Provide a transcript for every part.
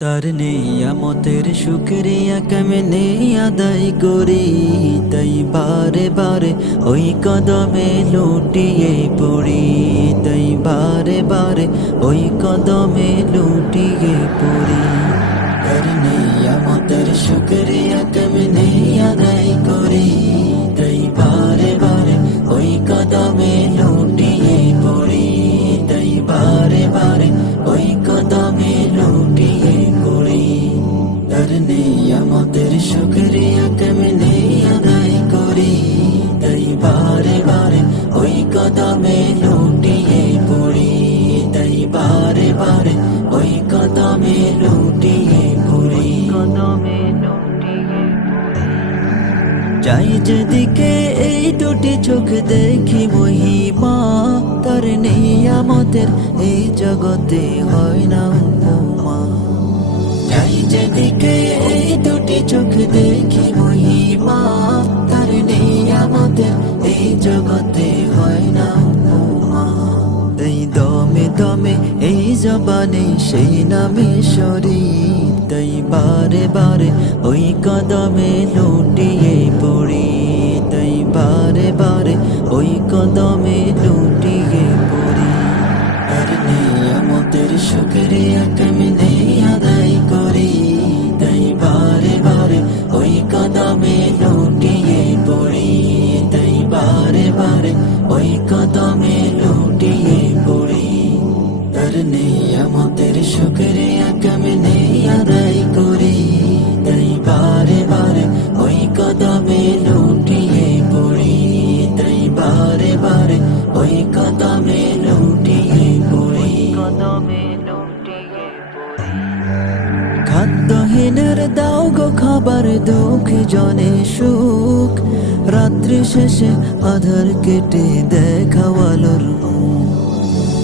তার নেয়ামতের শুকরিয়া কেমনে আদায় করি, তাই বারে বারে ওই কদমে লুটিয়ে পড়ি, তাই বারে বারে ওই কদমে লুটিয়ে পড়ি। তার নেয়ামতের শুকরিয়া কেমনে আদায় করি, তাই বারে বারে ওই কদমে লুটিয়ে পড়ি, তাই বারে বারে ওই কদমে লুটিয়ে পড়ি। তার নেয়ামতের শুকরিয়া কেমনে আদায় করি, তাই বারে বারে ওই কদমে লুটিয়ে পড়ি, তাই বারে বারে ওই কদমে লুটিয়ে পড়ি। যাই যেদিকে এই দুটি চোখ দেখি মহিমা, তার নেয়ামতের এই জগতে হয় না উপমা। যাই যেদিকে এই দুটি চোখ দেখি মহিমা, তার নেয়ামতের এই জগতে হয় না উপমা। এই দমে দমে এই জবানে সেই নামে সরি, তাই বারে বারে ওই কদমে লুটিয়ে পড়ি, তাই বারে বারে ওই কদমে লুটিয়ে পড়ি। আর নেয়ামতের শুকরিয়া কেমনে আদায় করি, তাই বারে বারে ওই কদমে লুটিয়ে পড়ি, তাই বারে বারে ওই কদমে লুটিয়ে পড়ি। তার নেয়ামতের শুকরিয়া কেমনে আদায় করি, তাই বারে বারে ওই কদমে লুটিয়ে পড়ি, তাই বারে বারে ওই কদমে লুটিয়ে পড়ি। খাদ্যহীনের দাও গো খাবার, দুঃখ জনে সুখ, রাত্রি শেষে আধার কেটে দেখাওয়ালোর মুখ।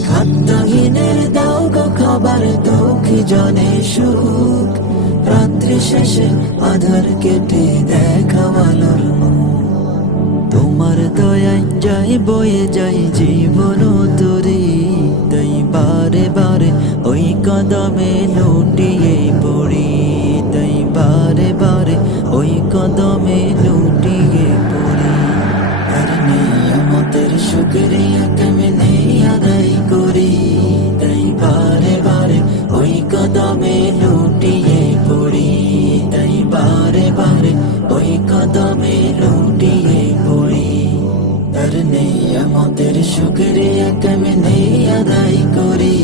খাদ্যহীনের দাও গো খাবার, দুঃখী জনে সুখ, রাত্রি শেষে আধার কেটে দেখাওয়ালোর মুখ। তোমার দয়ায় যাই বয়ে যাই জীবন তরি, তাই বারে বারে ওই কদমে লুটিয়ে পড়ি, তাই বারে বারে ওই কদমে লুটিয়ে পড়ি। আর নেয়ামতের শুকরিয়া কেমনে আদায় করি, তাই বারে বারে ওই কদমে লুটিয়ে পড়ি, তাই বারে বারে ওই কদমে লুটিয়ে পড়ি। তার নেয়ামতের শুকরিয়া কেমনে আদায় করি,